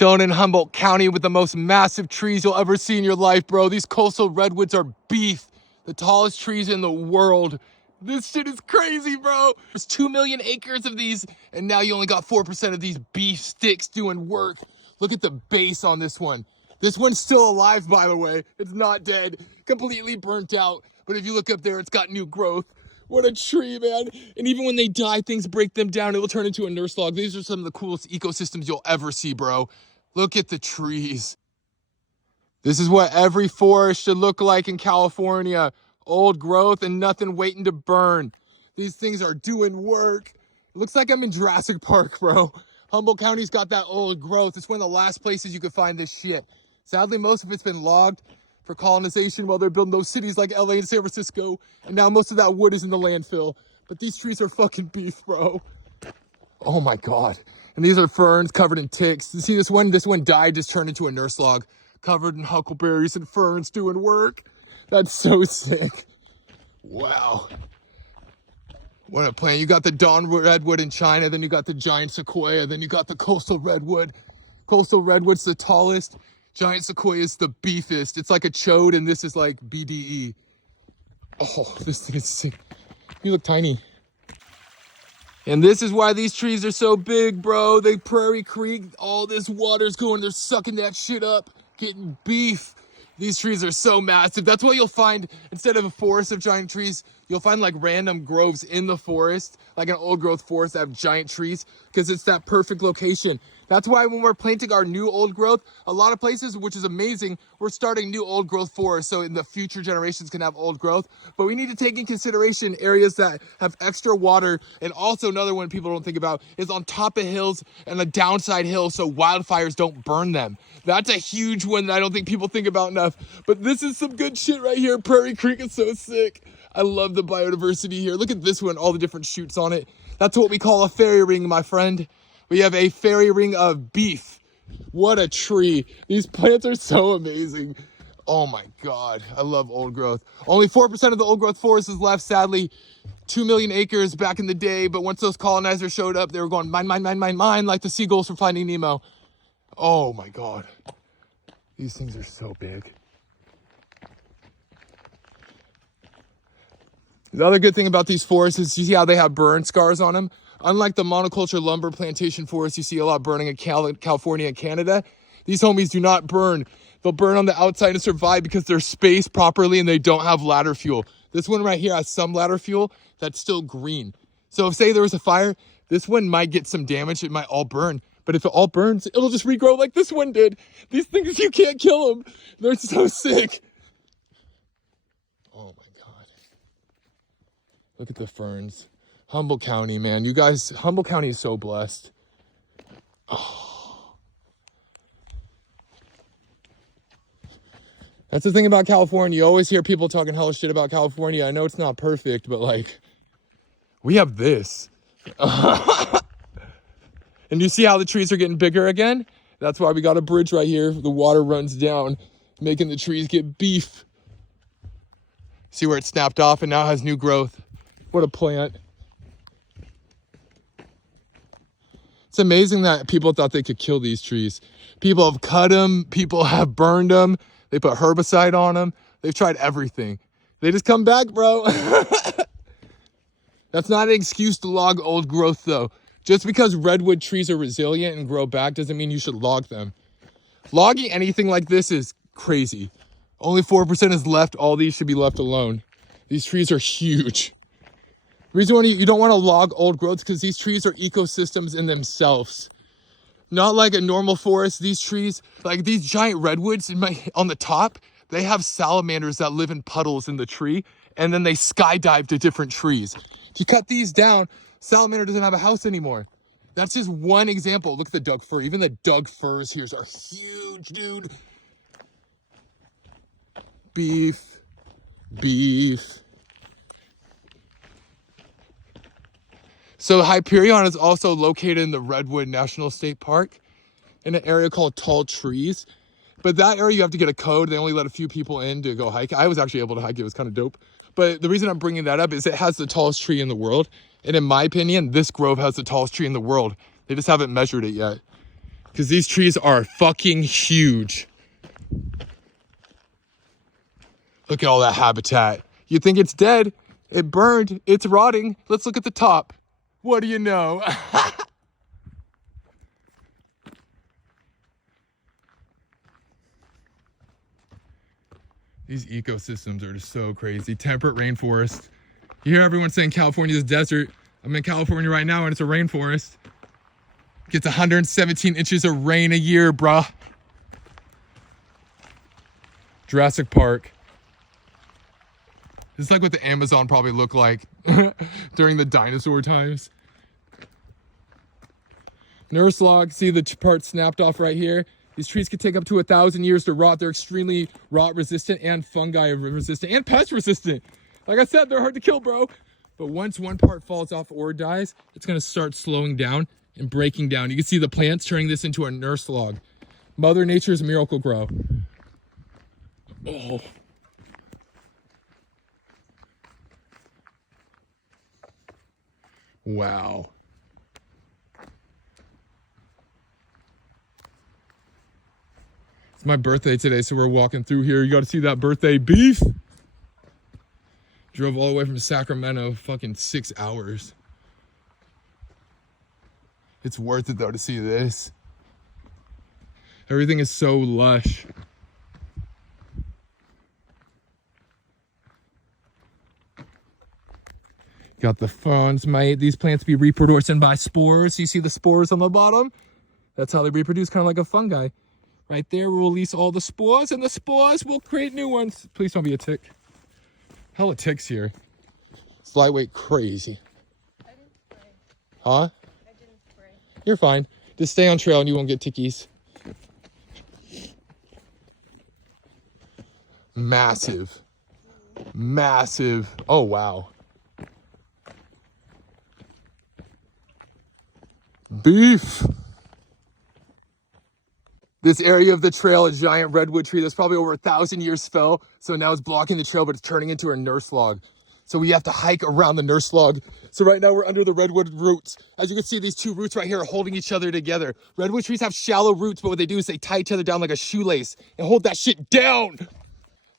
Chilling in Humboldt County with the most massive trees you'll ever see in your life, bro. These coastal redwoods are beef. The tallest trees in the world. This shit is crazy, bro. There's 2 million acres of these, and now you only got 4% of these beef sticks doing work. Look at the base on this one. This one's still alive, by the way. It's not dead, completely burnt out. But if you look up there, it's got new growth. What a tree, man. And even when they die, things break them down. It will turn into a nurse log. These are some of the coolest ecosystems you'll ever see, bro. Look at the trees. This is what every forest should look like in California. Old growth and nothing waiting to burn. These things are doing work. It looks like I'm in Jurassic Park, bro. Humboldt County's got that old growth. It's one of the last places you could find this shit. Sadly, most of it's been logged for colonization while they're building those cities like LA and San Francisco. And now most of that wood is in the landfill. But these trees are fucking beef, bro. Oh my God. And these are ferns covered in ticks. You see this one? This one died, just turned into a nurse log. Covered in huckleberries and ferns doing work. That's so sick. Wow. What a plant. You got the dawn redwood in China, then you got the giant sequoia, then you got the coastal redwood. Coastal redwood's the tallest. Giant sequoia is the beefest. It's like a chode, and this is like BDE. Oh, this thing is sick. You look tiny. And this is why these trees are so big, bro. They Prairie Creek, all this water's going, they're sucking that shit up, getting beef. These trees are so massive. That's why you'll find, instead of a forest of giant trees, you'll find like random groves in the forest, like an old growth forest that have giant trees, because it's that perfect location. That's why when we're planting our new old growth, a lot of places, which is amazing, we're starting new old growth forests so in the future generations can have old growth. But we need to take in consideration areas that have extra water. And also another one people don't think about is on top of hills and a downside hill so wildfires don't burn them. That's a huge one that I don't think people think about enough. But this is some good shit right here. Prairie Creek is so sick. I love the biodiversity here. Look at this one, all the different shoots on it. That's what we call a fairy ring, my friend. We have a fairy ring of beef. What a tree. These plants are so amazing. Oh my God, I love old growth. Only 4% of the old growth forest is left, sadly. 2 million acres back in the day, but once those colonizers showed up, they were going mine, mine, mine, mine, mine, like the seagulls from Finding Nemo. Oh my God. These things are so big. The other good thing about these forests is you see how they have burn scars on them. Unlike the monoculture lumber plantation forests you see a lot burning in California and Canada, these homies do not burn. They'll burn on the outside to survive because they're spaced properly and they don't have ladder fuel. This one right here has some ladder fuel that's still green. So if say there was a fire, this one might get some damage. It might all burn. But if it all burns, it'll just regrow like this one did. These things, you can't kill them. They're so sick. Oh my God. Look at the ferns. Humboldt County, man. You guys, Humboldt County is so blessed. Oh. That's the thing about California. You always hear people talking hella shit about California. I know it's not perfect, but like, we have this. And you see how the trees are getting bigger again? That's why we got a bridge right here. The water runs down, making the trees get beef. See where it snapped off and now has new growth. What a plant. It's amazing that people thought they could kill these trees. People have cut them. People have burned them. They put herbicide on them. They've tried everything. They just come back, bro. That's not an excuse to log old growth, though. Just because redwood trees are resilient and grow back doesn't mean you should log them. Logging anything like this is crazy. Only 4% is left. All these should be left alone. These trees are huge. The reason why you don't want to log old growth is because these trees are ecosystems in themselves. Not like a normal forest. These trees, like these giant redwoods on the top, they have salamanders that live in puddles in the tree, and then they skydive to different trees. If you cut these down, salamander doesn't have a house anymore. That's just one example. Look at the Doug fir. Even the Doug firs here are huge, dude. Beef. So Hyperion is also located in the Redwood National State Park in an area called Tall Trees. But that area, you have to get a code. They only let a few people in to go hike. I was actually able to hike. It was kind of dope. But the reason I'm bringing that up is it has the tallest tree in the world. And in my opinion, this grove has the tallest tree in the world. They just haven't measured it yet. because these trees are fucking huge. Look at all that habitat. You think it's dead? It burned. It's rotting. Let's look at the top. What do you know? These ecosystems are just so crazy. Temperate rainforest. You hear everyone saying California is desert. I'm in California right now and it's a rainforest. Gets 117 inches of rain a year, bruh. Jurassic Park. This is like what the Amazon probably looked like during the dinosaur times. Nurse log, see the part snapped off right here? These trees could take up to 1,000 years to rot. They're extremely rot resistant and fungi resistant and pest resistant. Like I said, they're hard to kill, bro. But once one part falls off or dies, it's gonna start slowing down and breaking down. You can see the plants turning this into a nurse log. Mother Nature's miracle grow. Oh. Wow. It's my birthday today, so we're walking through here. You got to see that birthday beef. Drove all the way from Sacramento, fucking 6 hours. It's worth it though to see this. Everything is so lush. Got the fronds, mate. These plants be reproducing by spores. You see the spores on the bottom? That's how they reproduce, kind of like a fungi. Right there, we'll release all the spores, and the spores will create new ones. Please don't be a tick. Hella ticks here. It's lightweight crazy. I didn't spray. Huh? I didn't spray. You're fine. Just stay on trail and you won't get tickies. Massive. Massive. Oh, wow. Beef. This area of the trail, a giant redwood tree that's probably over 1,000 years fell. So now it's blocking the trail, but it's turning into a nurse log. So we have to hike around the nurse log. So right now we're under the redwood roots. As you can see, these two roots right here are holding each other together. Redwood trees have shallow roots, but what they do is they tie each other down like a shoelace and hold that shit down.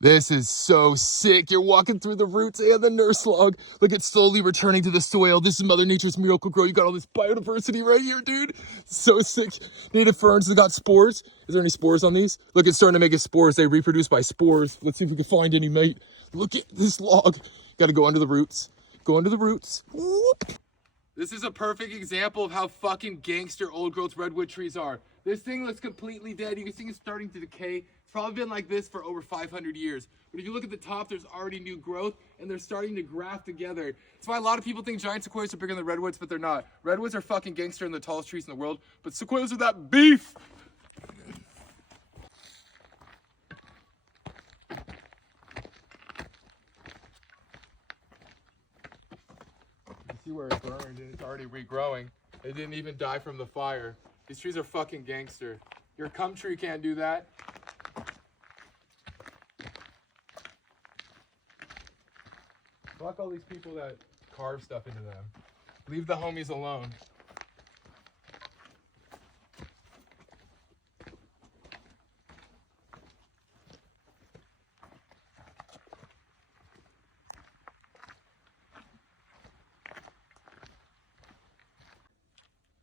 This is so sick. You're walking through the roots and the nurse log. Look, it's slowly returning to the soil. This is Mother Nature's miracle grow. You got all this biodiversity right here, dude. So sick. Native ferns that got spores. Is there any spores on these? Look, it's starting to make its spores. They reproduce by spores. Let's see if we can find any, mate. Look at this log. Got to go under the roots. Go under the roots. Whoop. This is a perfect example of how fucking gangster old growth redwood trees are. This thing looks completely dead. You can see it's starting to decay. It's probably been like this for over 500 years. But if you look at the top, there's already new growth and they're starting to graft together. That's why a lot of people think giant sequoias are bigger than redwoods, but they're not. Redwoods are fucking gangster and the tallest trees in the world, but sequoias are that beef. You see where it burned and it's already regrowing. It didn't even die from the fire. These trees are fucking gangster. Your cum tree can't do that. Fuck all these people that carve stuff into them. Leave the homies alone.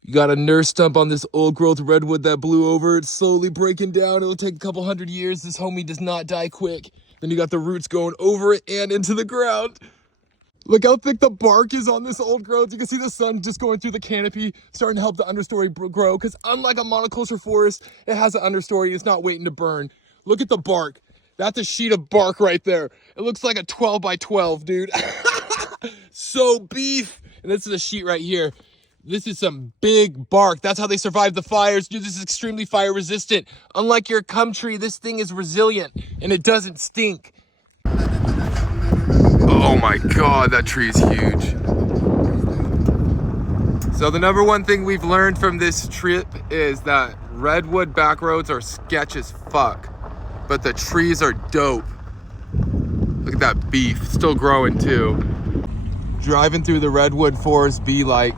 You got a nurse stump on this old growth redwood that blew over. It's slowly breaking down. It'll take a couple hundred years. This homie does not die quick. Then you got the roots going over it and into the ground. Look how thick the bark is on this old growth. You can see the sun just going through the canopy, starting to help the understory grow. Because unlike a monoculture forest, it has an understory. It's not waiting to burn. Look at the bark. That's a sheet of bark right there. It looks like a 12 by 12, dude. So beef. And this is a sheet right here. This is some big bark. That's how they survive the fires. Dude, this is extremely fire resistant. Unlike your cum tree, this thing is resilient and it doesn't stink. Oh my God, that tree is huge. So the number one thing we've learned from this trip is that redwood back roads are sketch as fuck, but the trees are dope. Look at that beef, still growing too. Driving through the redwood forest be like,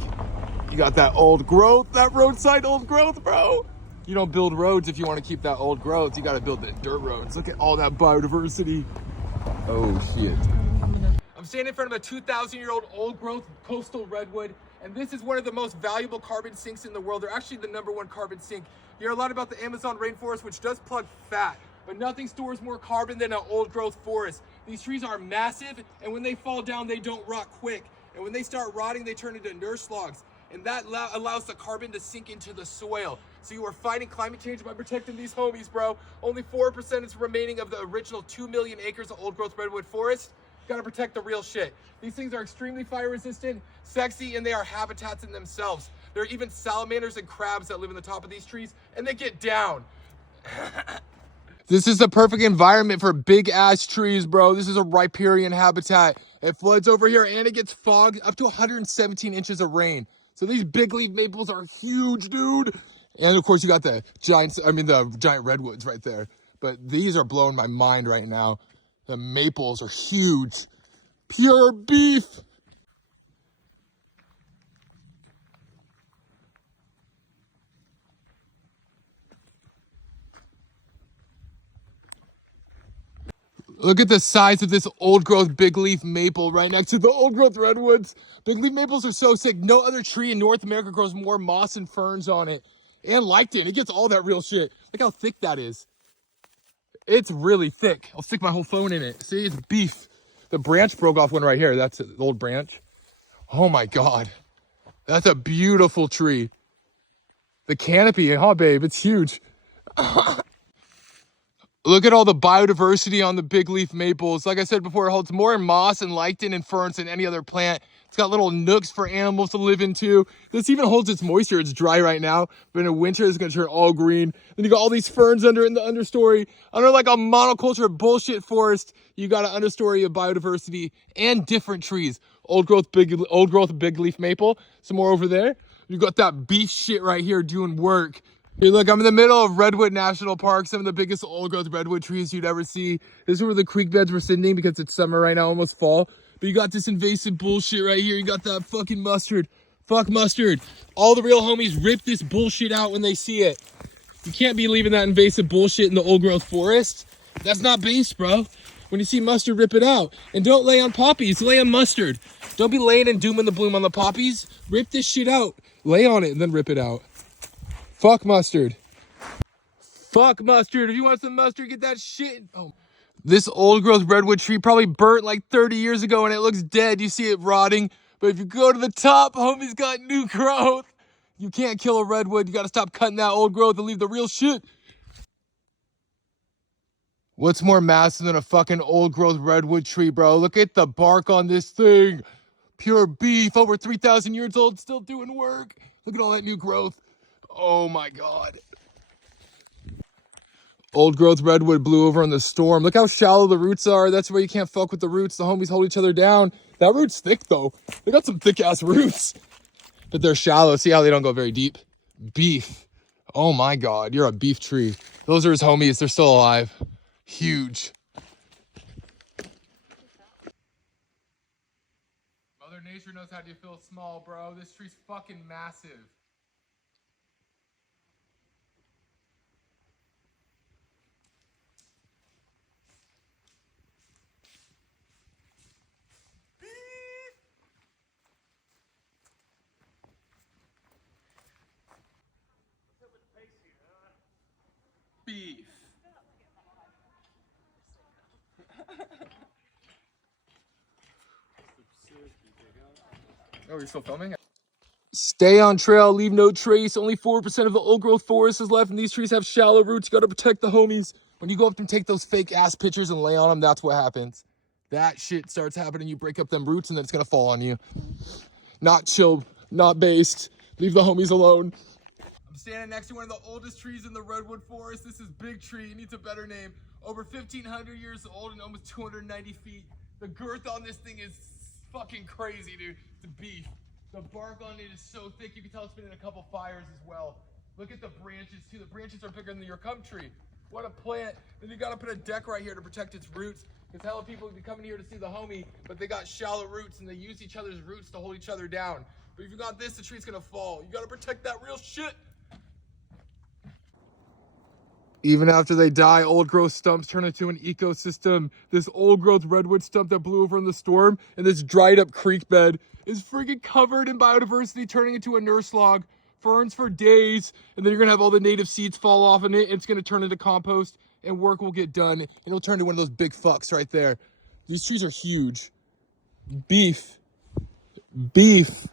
you got that old growth, that roadside old growth, bro. You don't build roads if you want to keep that old growth. You got to build the dirt roads. Look at all that biodiversity. Oh shit. I'm standing in front of a 2,000-year-old old growth coastal redwood, and this is one of the most valuable carbon sinks in the world. They're actually the #1 carbon sink. You hear a lot about the Amazon rainforest, which does plug fat, but nothing stores more carbon than an old growth forest. These trees are massive, and when they fall down, they don't rot quick. And when they start rotting, they turn into nurse logs. And that allows the carbon to sink into the soil. So you are fighting climate change by protecting these homies, bro. Only 4% is remaining of the original 2 million acres of old growth redwood forest. Gotta protect the real shit. These things are extremely fire resistant, sexy, and they are habitats in themselves. There are even salamanders and crabs that live in the top of these trees, and they get down. This is the perfect environment for big ass trees, bro. This is a riparian habitat. It floods over here and it gets fogged up to 117 inches of rain. So these big leaf maples are huge, dude. And of course you got the giant redwoods right there. But these are blowing my mind right now. The maples are huge. Pure beef. Look at the size of this old growth big leaf maple right next to the old growth redwoods. Big leaf maples are so sick. No other tree in North America grows more moss and ferns on it. And lichen. It gets all that real shit. Look how thick that is. It's really thick. I'll stick my whole phone in it. See, it's beef. The branch broke off one right here. That's the old branch. Oh my God. That's a beautiful tree. The canopy, huh, babe? It's huge. Look at all the biodiversity on the big leaf maples. Like I said before, it holds more moss and lichen and ferns than any other plant. It's got little nooks for animals to live into. This even holds its moisture. It's dry right now, but in the winter, it's gonna turn all green. Then you got all these ferns under in the understory. Under like a monoculture bullshit forest, you got an understory of biodiversity and different trees. Old growth big leaf maple. Some more over there. You got that beef shit right here doing work. Here, look, I'm in the middle of Redwood National Park, some of the biggest old growth redwood trees you'd ever see. This is where the creek beds were sitting because it's summer right now, almost fall. But you got this invasive bullshit right here. You got that fucking mustard. Fuck mustard. All the real homies rip this bullshit out when they see it. You can't be leaving that invasive bullshit in the old growth forest. That's not based, bro. When you see mustard, rip it out. And don't lay on poppies, lay on mustard. Don't be laying in doom and the bloom on the poppies. Rip this shit out. Lay on it and then rip it out. Fuck mustard. Fuck mustard. If you want some mustard, get that shit. Oh. This old growth redwood tree probably burnt like 30 years ago and it looks dead. You see it rotting. But if you go to the top, homie's got new growth. You can't kill a redwood. You gotta stop cutting that old growth and leave the real shit. What's more massive than a fucking old growth redwood tree, bro? Look at the bark on this thing. Pure beef, over 3,000 years old, still doing work. Look at all that new growth. Oh my God. Old growth redwood blew over in the storm. Look how shallow the roots are. That's where you can't fuck with the roots. The homies hold each other down. That root's thick though. They got some thick ass roots, but they're shallow. See how they don't go very deep? Beef. Oh my God, you're a beef tree. Those are his homies. They're still alive. Huge. Mother Nature knows how to feel small, bro. This tree's fucking massive. Beef. Oh, you're still filming? Stay on trail, leave no trace. Only 4% of the old growth forest is left, and these trees have shallow roots. You gotta protect the homies. When you go up and take those fake ass pictures and lay on them, that's what happens. That shit starts happening. You break up them roots, and then it's gonna fall on you. Not chill, not based. Leave the homies alone. I'm standing next to one of the oldest trees in the redwood forest. This is Big Tree. It needs a better name. Over 1,500 years old and almost 290 feet. The girth on this thing is fucking crazy, dude. It's a beef. The bark on it is so thick, you can tell it's been in a couple fires as well. Look at the branches too. The branches are bigger than your gum tree. What a plant. Then you gotta put a deck right here to protect its roots. Because hella people be coming here to see the homie, but they got shallow roots and they use each other's roots to hold each other down. But if you got this, the tree's gonna fall. You gotta protect that real shit. Even after they die, old growth stumps turn into an ecosystem. This old growth redwood stump that blew over in the storm and this dried up creek bed is freaking covered in biodiversity, turning into a nurse log. Ferns for days, and then you're gonna have all the native seeds fall off in it. It's gonna turn into compost, and work will get done. And it'll turn into one of those big fucks right there. These trees are huge. Beef. Beef.